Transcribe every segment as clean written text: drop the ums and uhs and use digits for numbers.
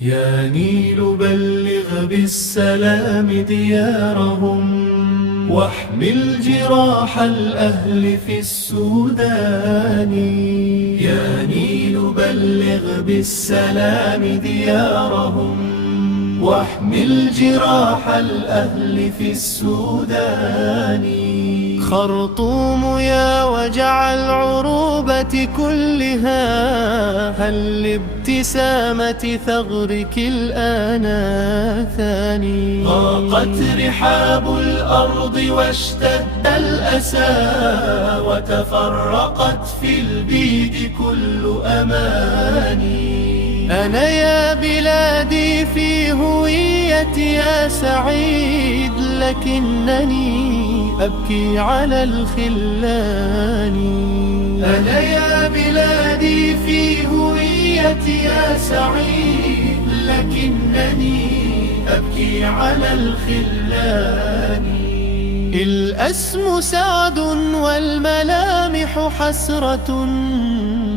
يا نيل بلغ بالسلام ديارهم، واحمل جراح الأهل في السودان. يا نيل بلغ بالسلام ديارهم، واحمل جراح الأهل في السودان. خرطوم يا وجع العروبة كلها، هل لابتسامة ثغرك الآن ثاني؟ ضاقت رحاب الأرض واشتد الأسى، وتفرقت في البيد كل أماني. أنا يا بلادي في هويتي يا سعيد، لكنني أبكي على الخلان. أنا يا بلادي في هويتي يا سعيد، لكنني أبكي على الخلان. الأسم سعد والملامح حسرة،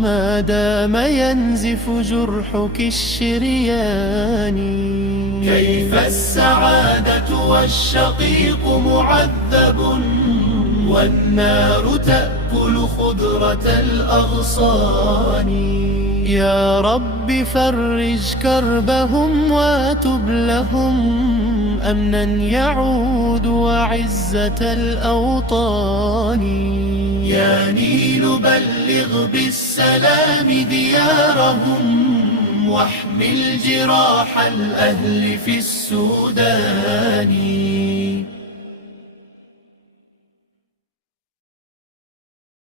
ما دام ينزف جرحك الشريان. كيف السعادة والشقيق معذب، والنار تأكل خضرة الأغصان. يا رب فرج كربهم واتب لهم، أمنا يعود وعزة الأوطان. يا نيل بلغ بالسلام ديارهم، واحمل جراح الأهل في السودان.